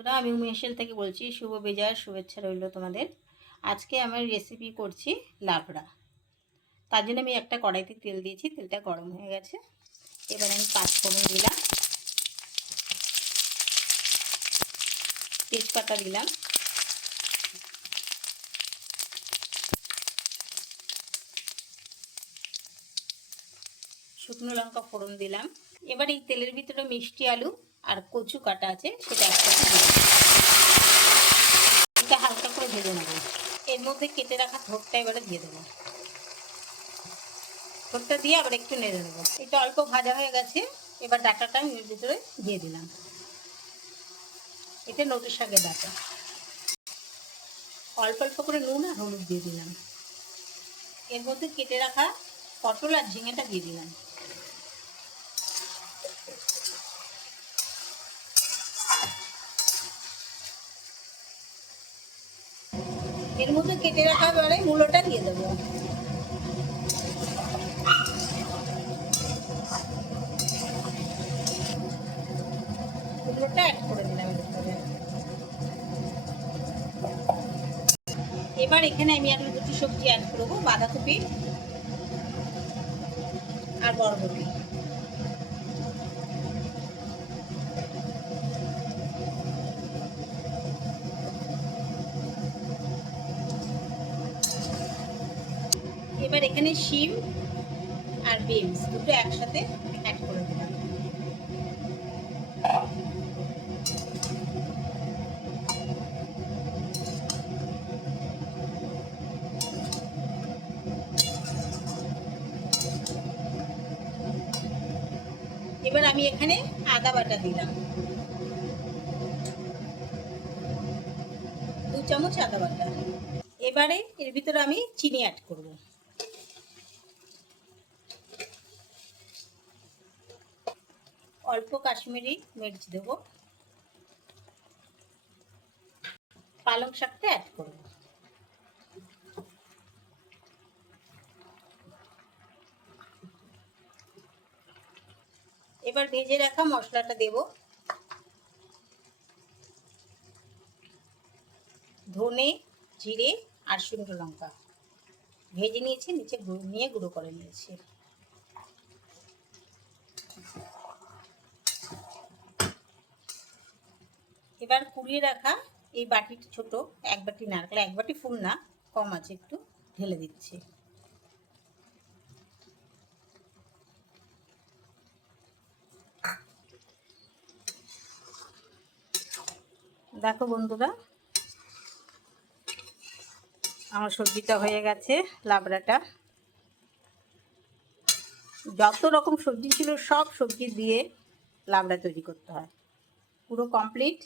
বন্ধুরা, আমি উমেশেল থেকে বলছি, শুভ বেজার শুভেচ্ছা রইল তোমাদের। আজকে আমার রেসিপি করছি লাবড়া। তার জন্য আমি একটা কড়াইতে তেল দিয়েছি, তেলটা গরম হয়ে গেছে। এবার আমি পাঁচফোড়ন দিলাম। তেজপাতা দিলাম। শুকনো লঙ্কা ফোড়ন দিলাম। এবার এই তেলের ভিতরে মিষ্টি আলু আর কচু কাটা আছে, সেটা একসাথে। এটা হালকা করে ভেজে নেব। এর মধ্যে কেটে রাখা থোরটা এবারে দিয়ে দেবো। থোরটা দিয়ে আবার একটু নেড়ে নেব। এটা অল্প ভাজা হয়ে গেছে, এবার ডাটাটা আমি এর ভিতরে দিয়ে দিলাম। এটা নতুন শাকের ডাটা। অল্প অল্প করে নুন আর হলুদ দিয়ে দিলাম। এর মধ্যে কেটে রাখা পটল আর ঝিঙেটা দিয়ে দিলাম। এর মধ্যে কেটে রাখা এবারে মূলোটা দিয়ে দেবো। অ্যাড করে এবার এখানে আমি আর দুটি সবজি অ্যাড করব, বাঁধাকপি আর বরবটি। এবার এখানে শিম আর বিনস দুটো একসাথে অ্যাড করে দিলাম। এবার আমি এখানে আদা বাটা দিলাম। দু চামচ আদা বাটা। এবারে এর ভিতরে আমি চিনি অ্যাড করব। অল্প কাশ্মীরি মির্চ দেব। পালং শাকটা অ্যাড করব। এবার ভেজে রাখা মশলাটা দেব। ধনে, জিরে আর শুকনো লঙ্কা। ভেজে নিয়েছি, নিচে নিয়ে গুঁড়ো করে নিয়েছি। এবার কুড়িয়ে রাখা এই বাটিটা ছোট, এক বাটি নারকেল, এক বাটি ফুল না কম আছে একটু, ঢেলে দিচ্ছি। দেখো বন্ধুরা, আমার সবজিটা হয়ে গেছে, লাবড়াটা। যত রকম সবজি ছিল, সব সবজি দিয়ে লাবড়া তৈরি করতে হয়। পুরো কমপ্লিট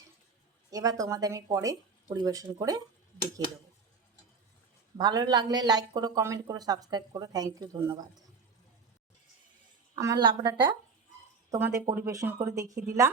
এবার তোমাদের আমি পরে পরিবেশন করে দেখিয়ে দেবো। ভালো লাগলে লাইক করো কমেন্ট করো সাবস্ক্রাইব করো থ্যাংক ইউ ধন্যবাদ। আমার লাবড়াটা তোমাদের পরিবেশন করে দেখিয়ে দিলাম।